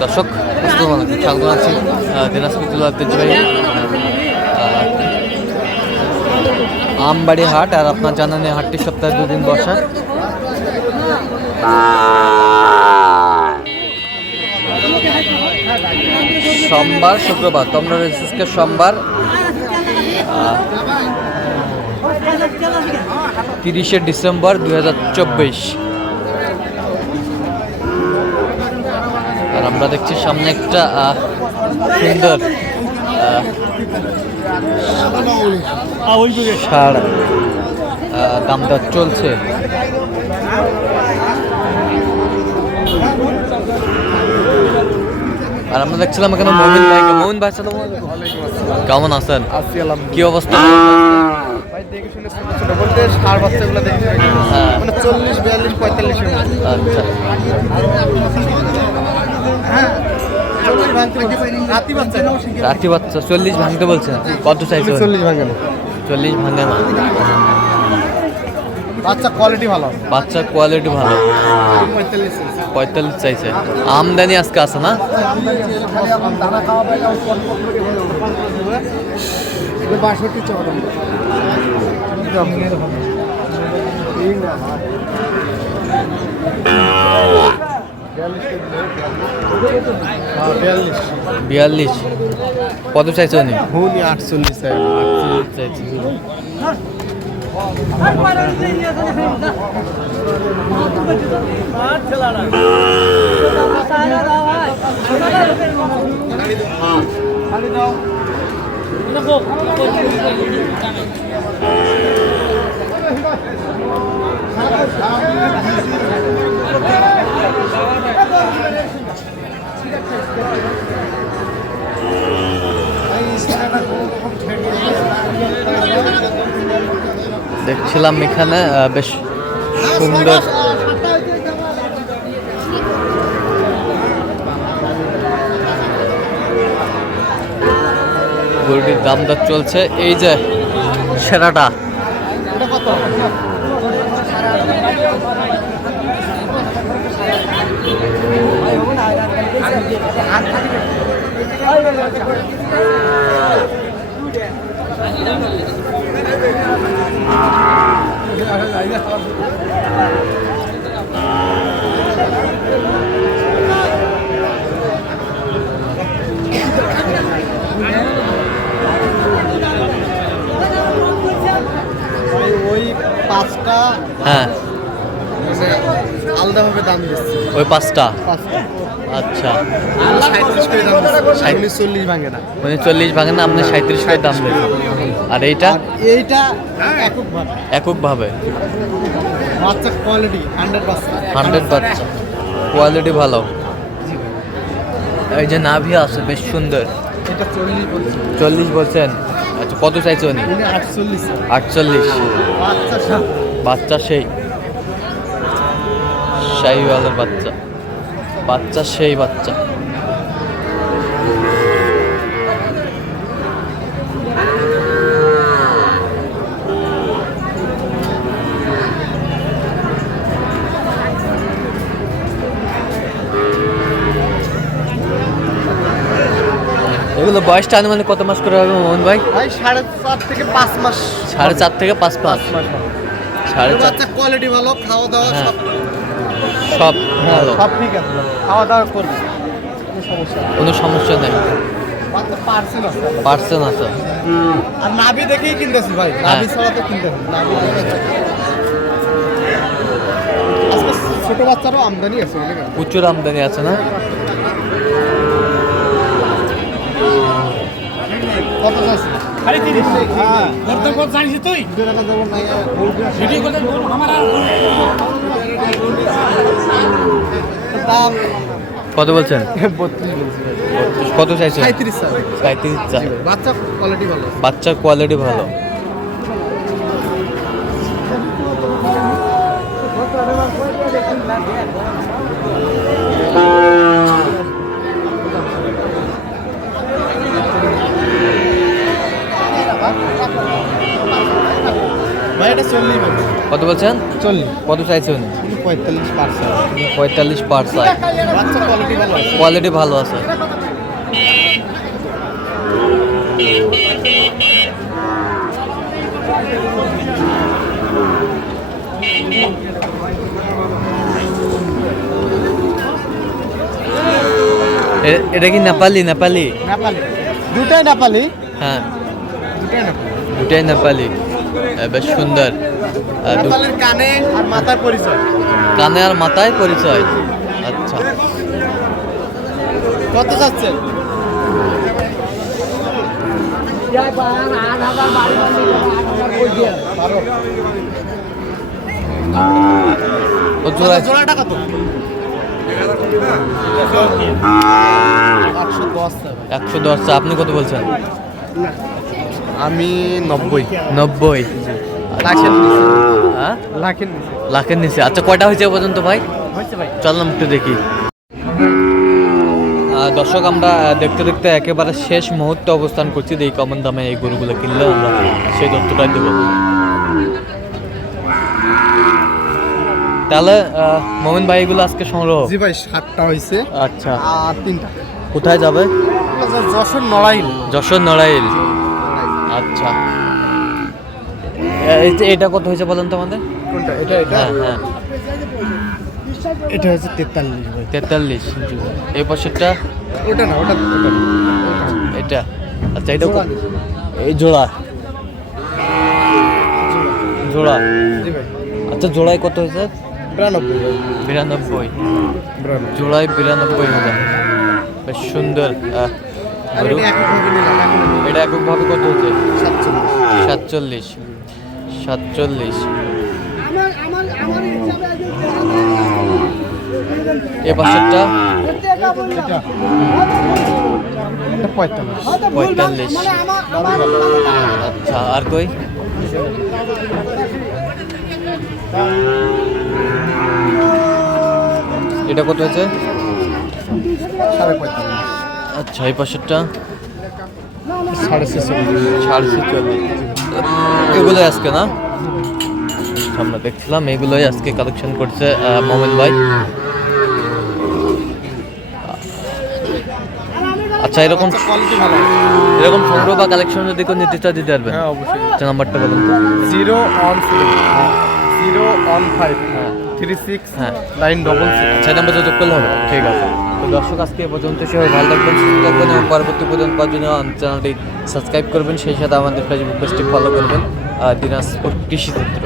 দর্শক স্বাগত আছি দিনাজপুর আমবাড়ি হাট, আর আপনার জানেন এই হাটটি সপ্তাহে দুদিন বসে। সোমবার, শুক্রবার তোমরা রয়েছে সোমবার তিরিশে ডিসেম্বর দু হাজার চব্বিশ। আমরা দেখছি সামনে একটা সুন্দর আহ, ষাঁড় আহ, দাম দর চলছে। আর আমরা দেখছিলাম এখানে মোমিন ভাই মোমিন ভাই সালাম কেমন আছেন? কি অবস্থা? বলতে সার বাচ্চাগুলো দেখে হ্যাঁ। মানে চল্লিশ বিয়াল্লিশ পঁয়তাল্লিশের আচ্ছা। রাতি বাচ্চা চল্লিশ ভাঙতে বলছেন কত চাইছে চল্লিশ ভাঙে না। চল্লিশ ভাঙে না। বাচ্চা কোয়ালিটি ভালো। বাচ্চার কোয়ালিটি ভালো। পঁয়তাল্লিশ চাইছে আমদানি আজকে আছে না? বাষট্টি বিয়াল্লিশ। কত চাইছে উনি? হুনি আটচল্লিশ চাইছে দেখছিলাম এখানে বেশ সুন্দর। গরুটির দাম দর চলছে। এই যে সেরাটা ওই পাঁচটা হ্যাঁ মানে আলাদাভাবে দাম দিচ্ছে ওই পাঁচটা? পাঁচটা। আচ্ছা। চল্লিশ ভাঙে না। উনি চল্লিশ ভাঙেন না আপনি সাঁত্রিশ করে দাম দেবেন আর এইটা? এইটা একক এককভাবে? বাচ্চা কোয়ালিটি হান্ড্রেড বাচ্চা। হান্ড্রেড বাচ্চা। কোয়ালিটি ভালো। এই যে নাভি আছে বেশ সুন্দর। চল্লিশ বলছেন? আচ্ছা কত চাইছে উনি? আটচল্লিশ। আটচল্লিশ। বাচ্চা সেই। শাহিওয়ালের বাচ্চা। বাচ্চা সেই বাচ্চা। এগুলো বয়সটা আনুমানিক কত মাস করে হবে মোহন ভাই? ভাই সাড়ে চার থেকে পাঁচ মাস সাড়ে চার থেকে পাঁচ মাস। সাড়ে চার কোয়ালিটি ভালো খাওয়া দাওয়া হ্যাঁ। সব। সব ভালো। সব ঠিক আছে খাওয়া দাওয়া করবে। কোনো সমস্যা নেই। পার্সেন আছে। আর নাভি দেখেই কিনতেছি ভাই। নাভি ছাড়া তো কিনতে নাভি ছোট বাচ্চারও আমদানি আছে প্রচুর আমদানি আছে না? কত আছে খালি তিরিশ। হ্যাঁ। কত কত জানিস তুই? ভিডিও আমার দাম কত বলছেন? কত চাইছেন? বাচ্চা কোয়ালিটি ভালো। বাচ্চার কোয়ালিটি ভালো। কত বলছেন? চল্লিশ। কত চাইছেন পঁয়তাল্লিশ পার্সেন্ট। পঁয়তাল্লিশ কোয়ালিটি ভালো আছে। এটা কি নেপালি নেপালি? নেপালি। দুটাই নেপালি। হ্যাঁ। দুটাই নেপালি। বেশ সুন্দর। কানে আর মাথার পরিচয়। কানে আর মাথায় পরিচয়। আচ্ছা। কত যাচ্ছে? জোড়াটা কত? একশো দশ। আপনি কত বলছেন? আমি নব্বই। নব্বই। লাখের নিচে। হ্যাঁ? লাখের নিচে। লাখের নিচে। আচ্ছা কয়টা হয়েছে পর্যন্ত ভাই? হয়েছে ভাই। চললাম একটু দেখি। দর্শক আমরা দেখতে দেখতে একেবারে শেষ মুহূর্তে অবস্থান করছি। এই কমন দামে এই গরুগুলো কিনলে আমরা সেই তথ্যটাই দেবো। তাহলে মোমিন ভাই এগুলো আজকে সংগ্রহ? জি ভাই সাতটা হয়েছে। আচ্ছা। আর তিনটা। কোথায় যাবে? যশোর নড়াইল। যশোর নড়াইল। আচ্ছা। এটা কত হয়েছে বলেন তো আমাদের? কোনটা? এটা এটা? হ্যাঁ হ্যাঁ। এটা হচ্ছে তেতাল্লিশ ভাই। তেতাল্লিশ। এই পাশেরটা? ওটা না ওটা। এটা। আচ্ছা এটা এই জোড়া। জোড়া। আচ্ছা জোড়ায় কত হয়েছে? বিরানব্বই বিরানব্বই। জোড়ায় বিরানব্বই হাজার বেশ সুন্দর। গরু। এটা এককভাবে কত হচ্ছে? সাতচল্লিশ। সাতচল্লিশ। এ এটা পঁয়তাল্লিশ। পঁয়তাল্লিশ। আচ্ছা আর কই? এটা কত হয়েছে সাড়ে পঁয়তাল্লিশ। আচ্ছা এই পাশেরটা? সাড়ে ছেচল্লিশ এগুলোই আজকে না? আমরা দেখছিলাম এগুলোই আজকে কালেকশন করছে মোমেন ভাই। আচ্ছা এরকম এরকম সংগ্রহ বা কালেকশন যদি কেউ নিতে দিতে পারবেন। হ্যাঁ অবশ্যই। আচ্ছা নাম্বারটা বলুন তো। Zero one zero one five হ্যাঁ। থ্রি সিক্স হ্যাঁ। Nine double six. সেই নাম্বার যোগ করলে হবে। ঠিক আছে। তো দর্শক, আজকে এ পর্যন্ত সবাই ভালো থাকবেন, সুস্থ থাকবেন এবং পরবর্তী পর্যন্ত পাওয়ার জন্য চ্যানেলটি সাবস্ক্রাইব করবেন, সেই সাথে আমাদের ফেসবুক পেজটি ফলো করবেন দিনাজপুর কৃষি ক্ষেত্র